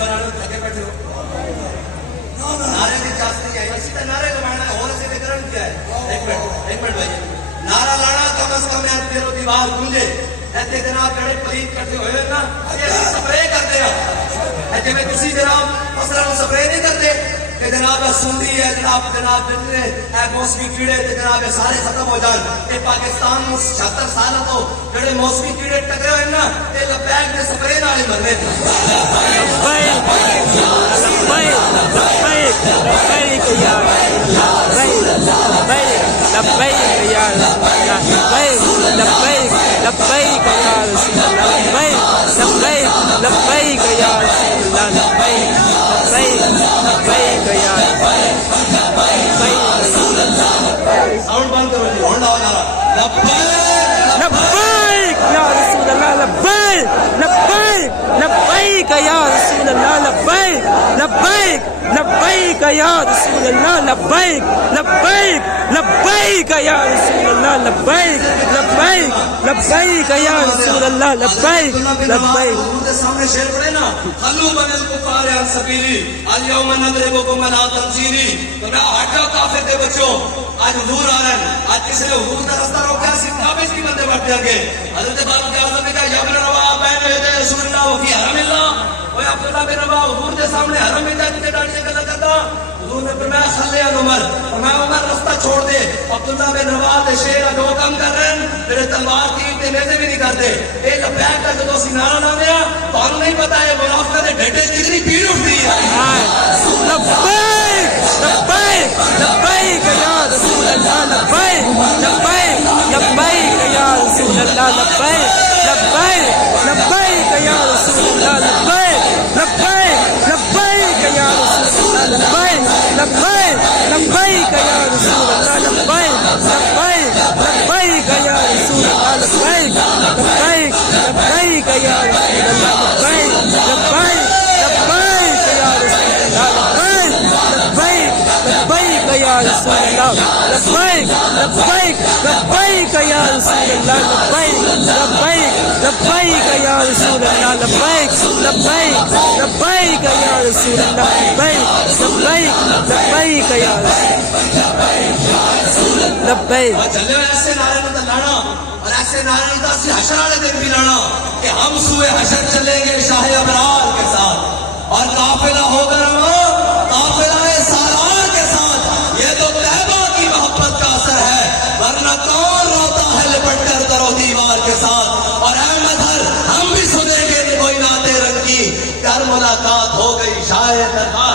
بنانے تھکے بیٹھے ہو نعرے کی چاسنی ہے اسی طرح نعرے لگانا ہے اور سے وکرن کیا ہے ایک منٹ بھائی نعرہ لانا کم از کم ہے پیرو دیوار گونجے ایسے جناب جڑے پلیت کٹھے ہوئے نا یہ سپرے کرتے ہیں ایسے میں کسی جناب فصلوں سپرے نہیں کرتے کہ جناب سنڈی ہے جناب جتنے موسمی کیڑے جناب سارے ختم ہو جان یہ پاکستان 76 سال تو جڑے موسمی کیڑے ٹکرے ہوئے نا یہ لبیک کے سپرے نال ہی مرنے ساؤنڈ بند کرو جی ہونڈا ہو نارا لبیک یا رسول اللہ لبیک لبیک لبیک یا رسول اللہ لبیک لبیک لبیک یا رسول اللہ لبیک لبیک لبیک یا رسول اللہ لبیک لبیک لبیک یا رسول اللہ لبیک لبیک سامنے شیر پڑے نا خلو من الکفار عن سبیلی الیوم نضربکم علی تنزیلی تو میں ہٹا کافر دے بچوں آج حضور آ رہے ہیں آج کسی نے حضور کا رستہ روکا صرف کعبے کی بندے بڑھتے آگے حضرت فاروق اعظم نے کہا یا ابن رواح بین یدی رسول اللہ وفی حرم اللہ اوے عبداللہ بن رواح حضور کے سامنے حرم میں جا کے ڈاڑی سے گلا کرتا حضور نے فرمایا خلی عن عمر فرمایا عمر رستہ چھوڑ دے عبداللہ بن رواح دے شیر جو کام کر رہے ہیں میرے تلوار تیر تے نیزے بھی نہیں کرتے اے لبیک کا جو سینارہ لانے ہیں تو ہم نہیں پتا ہے منافقت دے ڈھیٹے کتنی بھیڑ اٹھتی ہے لبیک لبیک لبیک یا رسول اللہ لبیک لبیک لبیک یا رسول اللہ لبیک لبیک لبیک یا رسول اللہ لبیک لبیک لبیک یا رسول اللہ لبیک لبیک لبیک یا رسول اللہ لبیک لبیک لبیک یا رسول اللہ لبیک لبیک لبیک یا رسول اللہ لبیک لبیک لبیک یا رسول اللہ لبیک لبیک لبیک یا رسول اللہ لبیک لبیک لبیک یا رسول اللہ لبیک لبیک لبیک یا رسول اللہ لبیک لبیک لبیک یا رسول اللہ لبیک لبیک لبیک یا رسول لبیک چلے ایسے نعرے نہ لانا اور ایسے نعرے نہ اسی حشر والے دن بھی لانا کہ ہم سوئے حشر چلیں گے شاہ ابرار کے ساتھ اور قافلہ ہوگا رواں قافلہ سالار کے ساتھ یہ تو طیبہ کی محبت کا اثر ہے ورنہ کون روتا ہے لپٹ کر درو دیوار کے ساتھ اور اے مظہر ہم بھی سنیں گے کوئی نعت رنگ کی کر ملاقات ہو گئی شاہ دربار